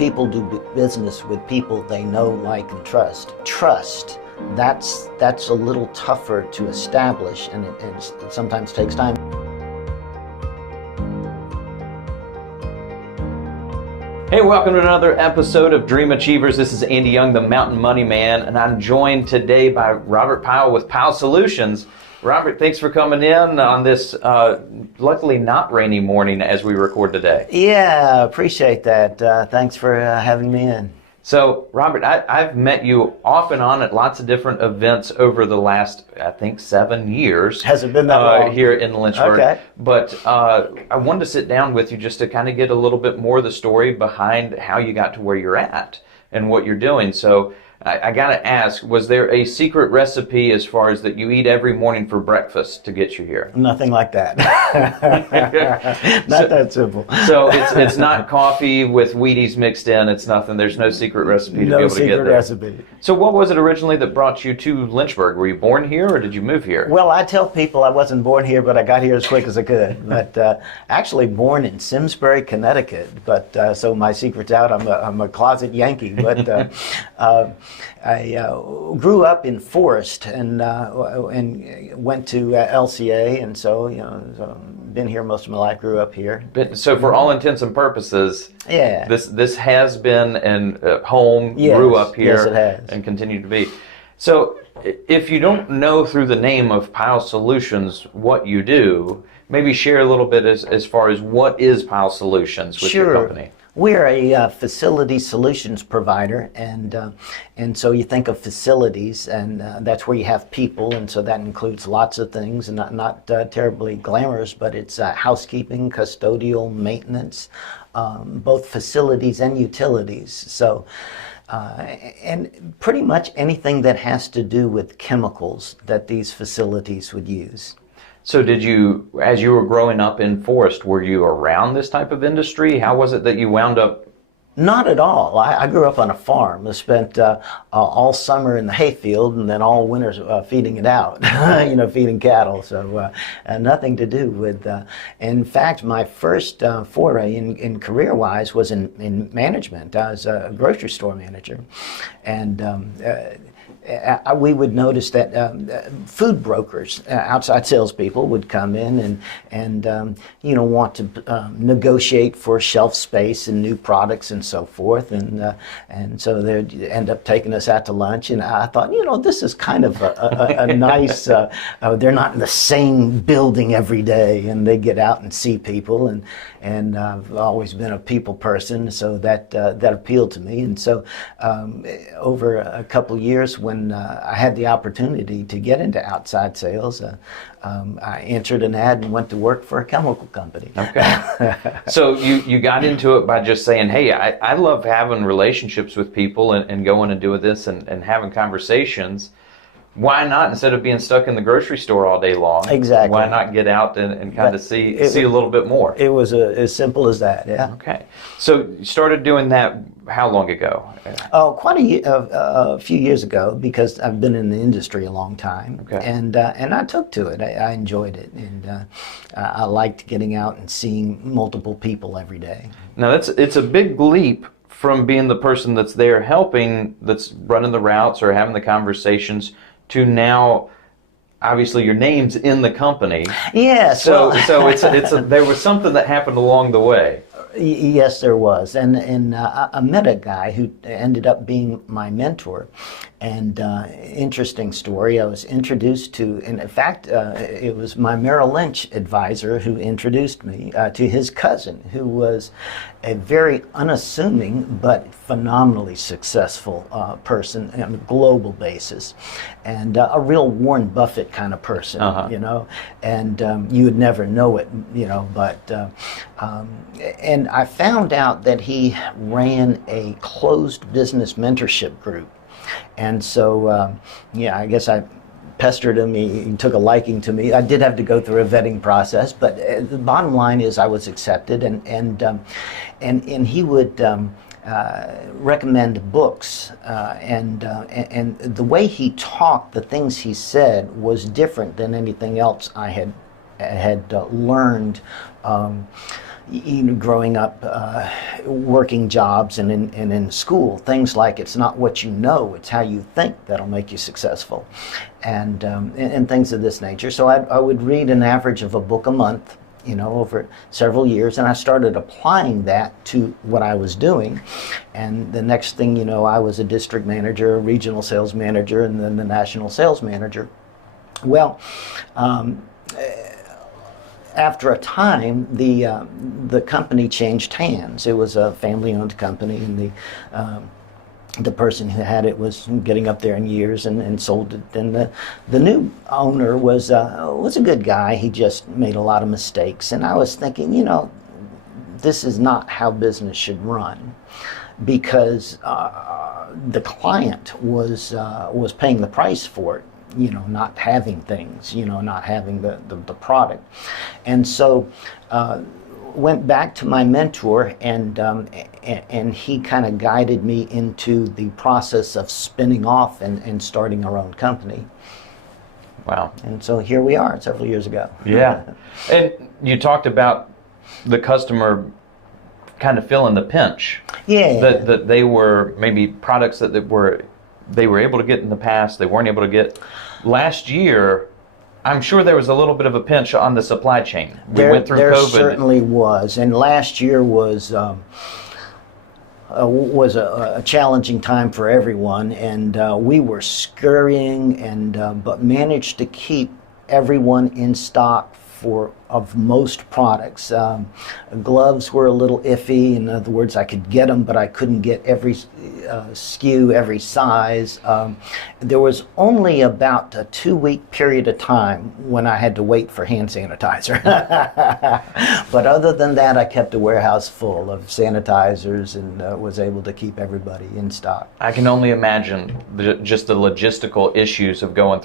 people do business with people they know, like, and trust. Trust, that's a little tougher to establish, and it sometimes takes time. Hey, welcome to another episode of Dream Achievers. This is Andy Young, the Mountain Money Man, and I'm joined today by Robert Pyle with Pyle Solutions. Robert, thanks for coming in on this luckily not rainy morning as we record today. Yeah, appreciate that. Thanks for having me in. So, Robert, I've met you off and on at lots of different events over the last, I think, 7 years. Has it been that long? Here in Lynchburg. Okay. But I wanted to sit down with you just to kind of get a little bit more of the story behind how you got to where you're at and what you're doing. So I got to ask, was there a secret recipe as far as that you eat every morning for breakfast to get you here? Nothing like that. Not that simple. So it's not coffee with Wheaties mixed in. It's nothing. There's no secret recipe to be able to get there. No secret recipe. So what was it originally that brought you to Lynchburg? Were you born here or did you move here? Well, I tell people I wasn't born here, but I got here as quick as I could. But actually born in Simsbury, Connecticut. But so my secret's out. I'm a closet Yankee. But I grew up in Forest and went to LCA, and so been here most of my life. Grew up here. So for all intents and purposes, yeah, this has been a home. Yes, grew up here, yes, it has, and continued to be. So if you don't know through the name of Pyle Solutions what you do, maybe share a little bit as far as what is Pyle Solutions with your company. We're a facility solutions provider, and so you think of facilities, and that's where you have people, and so that includes lots of things, and not terribly glamorous, but it's housekeeping, custodial, maintenance, both facilities and utilities. So, and pretty much anything that has to do with chemicals that these facilities would use. So did you, as you were growing up in Forest, were you around this type of industry? How was it that you wound up? Not at all. I grew up on a farm. I spent all summer in the hayfield and then all winters feeding it out, feeding cattle. So nothing to do with, in fact, my first foray in career-wise was in management. I was a grocery store manager. And we would notice that food brokers, outside salespeople, would come in and want to negotiate for shelf space and new products and so forth, and so they'd end up taking us out to lunch. And I thought, this is kind of a nice. They're not in the same building every day, and they get out and see people, and I've always been a people person, so that appealed to me. And so over a couple of years, when I had the opportunity to get into outside sales, I entered an ad and went to work for a chemical company. Okay. So you got into it by just saying, hey, I love having relationships with people and going and doing this and having conversations. Why not, instead of being stuck in the grocery store all day long? Exactly. Why not get out and kind of see a little bit more? It was as simple as that, yeah. Okay. So you started doing that how long ago? Oh, quite a few years ago, because I've been in the industry a long time. Okay. And I took to it. I enjoyed it, and I liked getting out and seeing multiple people every day. Now it's a big leap from being the person that's there helping, that's running the routes or having the conversations, to now, obviously, your name's in the company. Yes. So there was something that happened along the way. Yes, there was, and I met a guy who ended up being my mentor, and interesting story. I was introduced to, and in fact, it was my Merrill Lynch advisor who introduced me to his cousin, who was a very unassuming but phenomenally successful person on a global basis, and a real Warren Buffett kind of person, and you would never know it, but and I found out that he ran a closed business mentorship group, and so I guess I pestered him. He took a liking to me. I did have to go through a vetting process, but the bottom line is I was accepted, and he would recommend books, and the way he talked, the things he said, was different than anything else I had learned growing up, working jobs and in school, things like it's not what you know, it's how you think that'll make you successful, and things of this nature. So I would read an average of a book a month, over several years, and I started applying that to what I was doing. And the next thing you know, I was a district manager, a regional sales manager, and then the national sales manager. Well, after a time, the company changed hands. It was a family-owned company, and the person who had it was getting up there in years and sold it. And the new owner was a good guy. He just made a lot of mistakes. And I was thinking, this is not how business should run, because the client was paying the price for it. Not having things, not having the product. And so went back to my mentor, and he kind of guided me into the process of spinning off and starting our own company. Wow. And so here we are several years ago. Yeah. And you talked about the customer kind of feeling the pinch. Yeah. That they were maybe products that they were able to get in the past, they weren't able to get. Last year, I'm sure there was a little bit of a pinch on the supply chain. We went through there COVID. There certainly was, and last year was a challenging time for everyone, and we were scurrying, but managed to keep everyone in stock of most products. Gloves were a little iffy. In other words, I could get them, but I couldn't get every SKU, every size. There was only about a 2-week period of time when I had to wait for hand sanitizer. But other than that, I kept a warehouse full of sanitizers and was able to keep everybody in stock. I can only imagine just the logistical issues of going,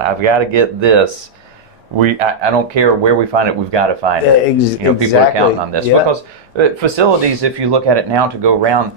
I've got to get this. I don't care where we find it, we've got to find it. Exactly. People are counting on this. Yeah. Because facilities, if you look at it now to go around,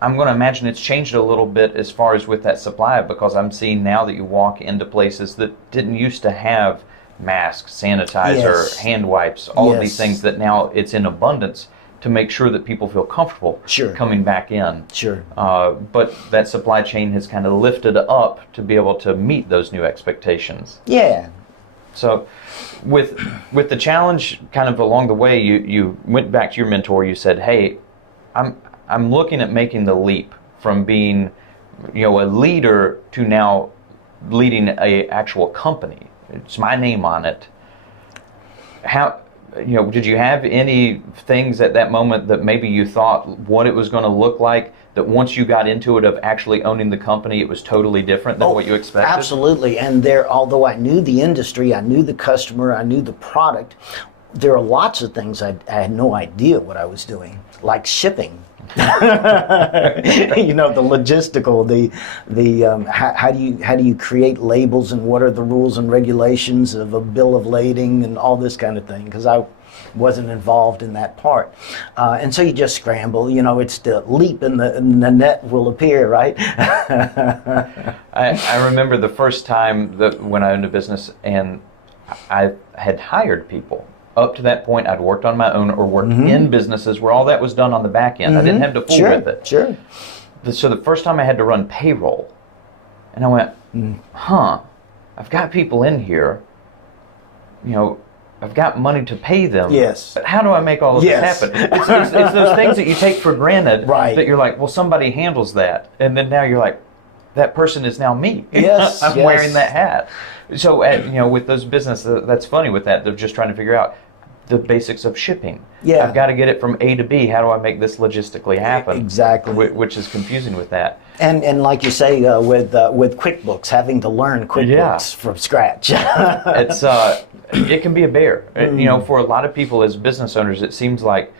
I'm going to imagine it's changed a little bit as far as with that supply, because I'm seeing now that you walk into places that didn't used to have masks, sanitizer, Yes. hand wipes, all of Yes. these things that now it's in abundance to make sure that people feel comfortable Sure. coming back in. Sure. But that supply chain has kind of lifted up to be able to meet those new expectations. Yeah. So with the challenge kind of along the way, you went back to your mentor, you said, hey, I'm looking at making the leap from being, a leader to now leading a actual company. It's my name on it. How, did you have any things at that moment that maybe you thought what it was going to look like, that once you got into it of actually owning the company, it was totally different than what you expected? Absolutely. And although I knew the industry, I knew the customer, I knew the product, there are lots of things I had no idea what I was doing, like shipping. The logistical, how do you create labels, and what are the rules and regulations of a bill of lading and all this kind of thing, because I wasn't involved in that part. And so you just scramble, it's the leap and the net will appear, right? I remember the first time when I owned a business and I had hired people. Up to that point, I'd worked on my own or worked in businesses where all that was done on the back end. I didn't have to fool with it. Sure. So the first time I had to run payroll, and I went, I've got people in here, I've got money to pay them. Yes. But how do I make all of this happen? It's those things that you take for granted, right, that you're like, well, somebody handles that. And then now you're like, that person is now me. Yes. I'm wearing that hat. So, with those businesses, that's funny with that. They're just trying to figure out the basics of shipping. Yeah. I've got to get it from A to B. How do I make this logistically happen? Exactly. Which is confusing with that. And like you say, with Quickbooks, having to learn Quickbooks from scratch. It's it can be a bear. For a lot of people as business owners, it seems like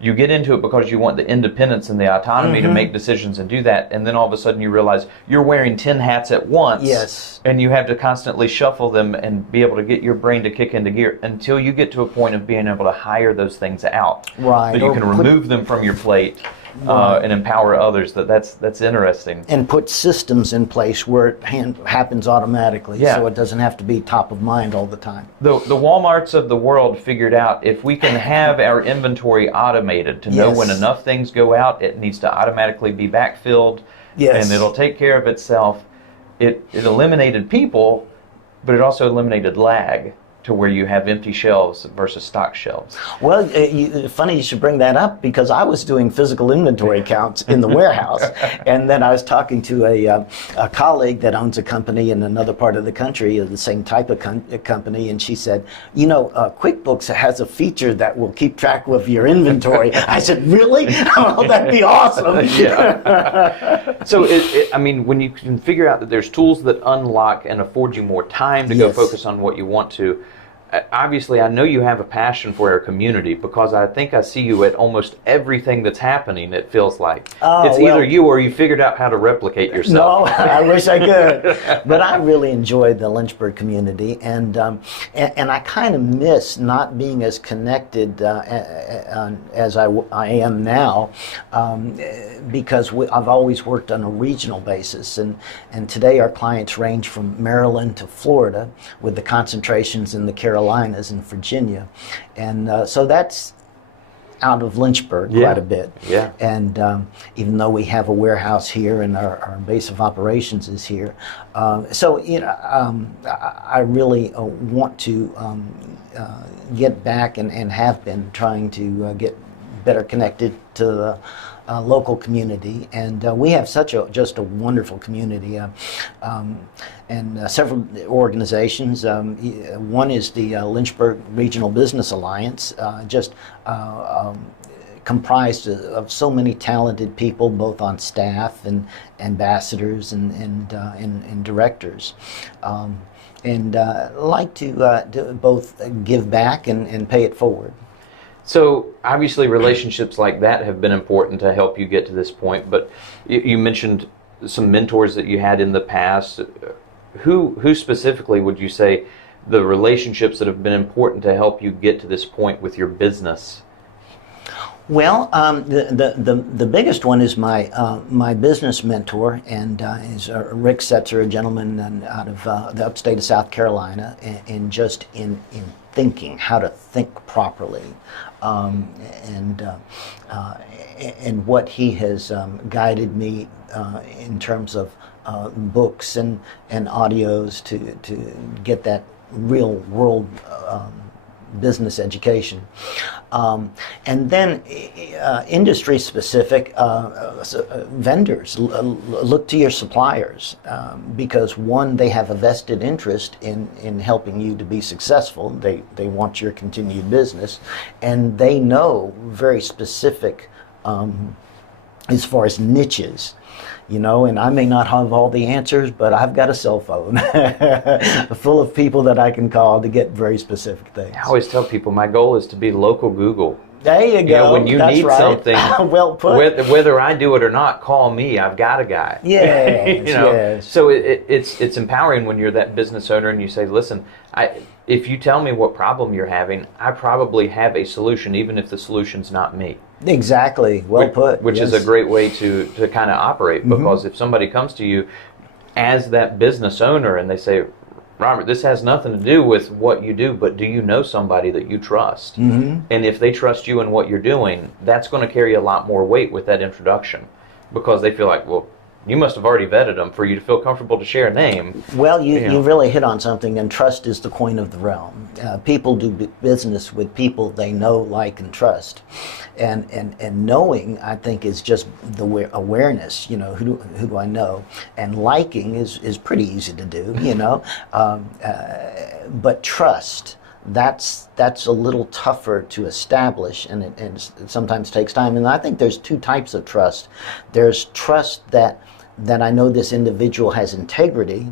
you get into it because you want the independence and the autonomy to make decisions and do that, and then all of a sudden you realize you're wearing 10 hats at once. Yes. And you have to constantly shuffle them and be able to get your brain to kick into gear until you get to a point of being able to hire those things out. Right. So you can remove them from your plate and empower others. That's interesting. And put systems in place where it happens automatically, Yeah. so it doesn't have to be top of mind all the time. The Walmarts of the world figured out if we can have our inventory automated to know Yes. when enough things go out, it needs to automatically be backfilled, Yes. and it'll take care of itself. It eliminated people, but it also eliminated lag to where you have empty shelves versus stock shelves. Well, funny you should bring that up, because I was doing physical inventory counts in the warehouse, and then I was talking to a colleague that owns a company in another part of the country, the same type of company, and she said, QuickBooks has a feature that will keep track of your inventory. I said, really? Oh, that'd be awesome. Yeah. So, when you can figure out that there's tools that unlock and afford you more time to go Yes. focus on what you want to, obviously, I know you have a passion for our community, because I think I see you at almost everything that's happening, it feels like. It's either you or you figured out how to replicate yourself. No, I wish I could. But I really enjoy the Lynchburg community, and I kind of miss not being as connected as I am now, because I've always worked on a regional basis, and today our clients range from Maryland to Florida, with the concentrations in the Carolinas and Virginia, and so that's out of Lynchburg quite a bit. Yeah. And even though we have a warehouse here and our base of operations is here, I really want to get back and have been trying to get better connected to the local community, and we have just a wonderful community, and several organizations. One is the Lynchburg Regional Business Alliance, comprised of so many talented people, both on staff and ambassadors and directors. And like to both give back and pay it forward. So obviously relationships like that have been important to help you get to this point, but you mentioned some mentors that you had in the past. Who specifically would you say the relationships that have been important to help you get to this point with your business? Well, the biggest one is my business mentor, and is Rick Setzer, a gentleman out of the upstate of South Carolina, and just in thinking, how to think properly, and what he has guided me in terms of books and audios to get that real world business education. And then industry specific vendors, look to your suppliers, because one, they have a vested interest in helping you to be successful. They want your continued business, and they know very specific as far as niches. And I may not have all the answers, but I've got a cell phone full of people that I can call to get very specific things. I always tell people my goal is to be local Google. There you go. When you That's need right. something, well put. Whether I do it or not, call me. I've got a guy. Yes, yes. So it's empowering when you're that business owner and you say, listen, if you tell me what problem you're having, I probably have a solution, even if the solution's not me. Exactly. Well put. Which yes. is a great way to kind of operate, because if somebody comes to you as that business owner and they say, Robert, this has nothing to do with what you do, but do you know somebody that you trust? And if they trust you in what you're doing, that's going to carry a lot more weight with that introduction, because they feel like, well, you must have already vetted them for you to feel comfortable to share a name. Well, you really hit on something, and trust is the coin of the realm. People do business with people they know, like, and trust. And knowing, I think, is just the awareness, who do I know? And liking is pretty easy to do, but trust, that's a little tougher to establish, and it sometimes takes time. And I think there's two types of trust. There's trust that I know this individual has integrity,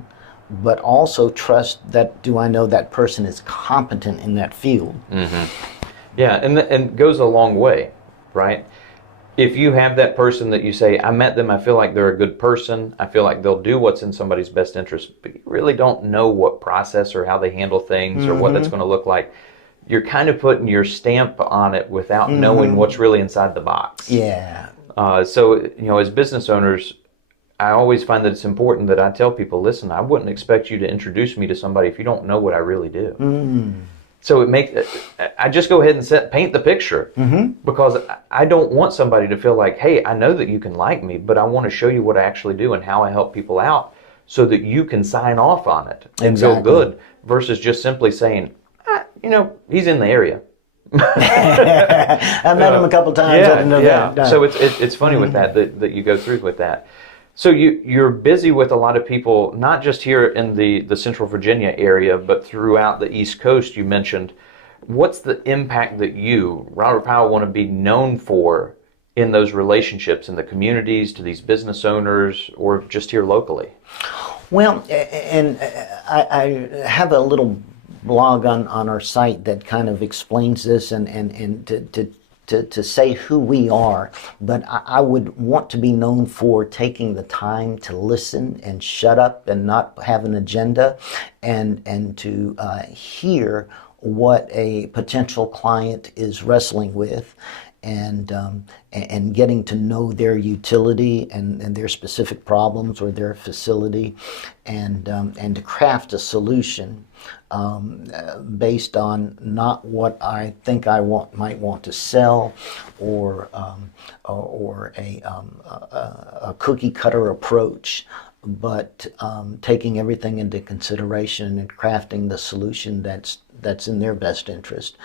but also trust that do I know that person is competent in that field. Yeah, and goes a long way, right? If you have that person that you say, I met them, I feel like they're a good person, I feel like they'll do what's in somebody's best interest, but you really don't know what process or how they handle things or what that's going to look like, you're kind of putting your stamp on it without knowing what's really inside the box. Yeah. So, as business owners, I always find that it's important that I tell people, listen, I wouldn't expect you to introduce me to somebody if you don't know what I really do. So I just go ahead and paint the picture, because I don't want somebody to feel like, hey, I know that you can like me, but I want to show you what I actually do and how I help people out so that you can sign off on it and feel good, versus just simply saying, he's in the area. I met him a couple times at an event. So it's funny with that you go through with that. So you're busy with a lot of people, not just here in the Central Virginia area, but throughout the East Coast. You mentioned, what's the impact that you, Robert Pyle, want to be known for in those relationships in the communities, to these business owners, or just here locally? Well, and I have a little blog on our site that kind of explains this and to say who we are, but I would want to be known for taking the time to listen and shut up and not have an agenda, and to hear what a potential client is wrestling with, and getting to know their utility and their specific problems or their facility, and to craft a solution based on not what I think I might want to sell, or a cookie cutter approach, but taking everything into consideration and crafting the solution that's in their best interest.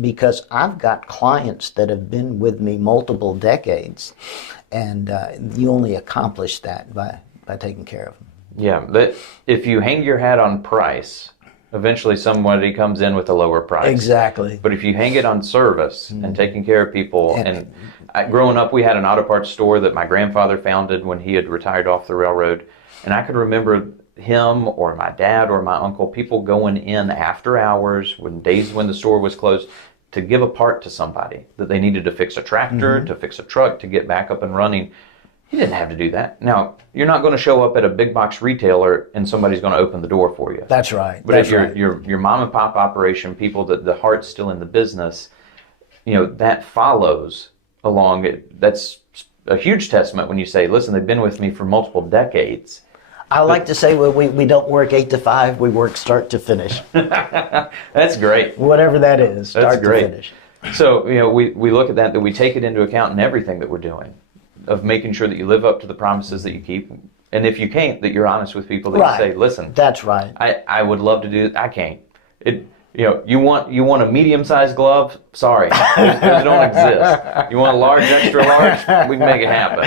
Because I've got clients that have been with me multiple decades, and you only accomplish that by taking care of them. Yeah, but if you hang your hat on price, eventually somebody comes in with a lower price. Exactly. But if you hang it on service and taking care of people, and growing up, we had an auto parts store that my grandfather founded when he had retired off the railroad, and I could remember him or my dad or my uncle, people going in after hours, days when the store was closed, to give a part to somebody that they needed to fix a tractor, to fix a truck, to get back up and running. You didn't have to do that. Now, you're not going to show up at a big box retailer and somebody's going to open the door for you. That's right. But if your mom and pop operation, people that the heart's still in the business, that follows along. That's a huge testament when you say, listen, they've been with me for multiple decades. I like to say, well, we don't work 8 to 5, we work start to finish. That's great. Whatever that is, start to finish. So, we look at that we take it into account in everything that we're doing, of making sure that you live up to the promises that you keep. And if you can't, that you're honest with people, that you say, listen, that's right. I would love to do it. I can't. You want a medium-sized glove? Sorry, those don't exist. You want a large, extra large? We can make it happen.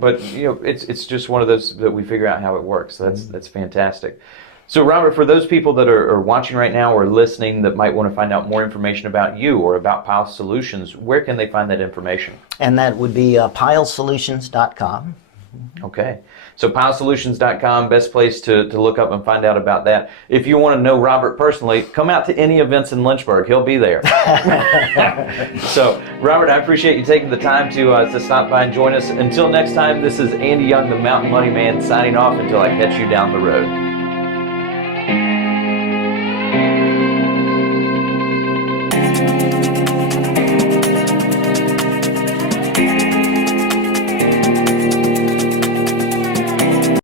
But it's just one of those that we figure out how it works. So that's fantastic. So Robert, for those people that are watching right now or listening that might want to find out more information about you or about Pyle Solutions, where can they find that information? And that would be pylesolutions.com. Okay. So pylesolutions.com, best place to look up and find out about that. If you want to know Robert personally, come out to any events in Lynchburg. He'll be there. So, Robert, I appreciate you taking the time to stop by and join us. Until next time, this is Andy Young, the Mountain Money Man, signing off until I catch you down the road.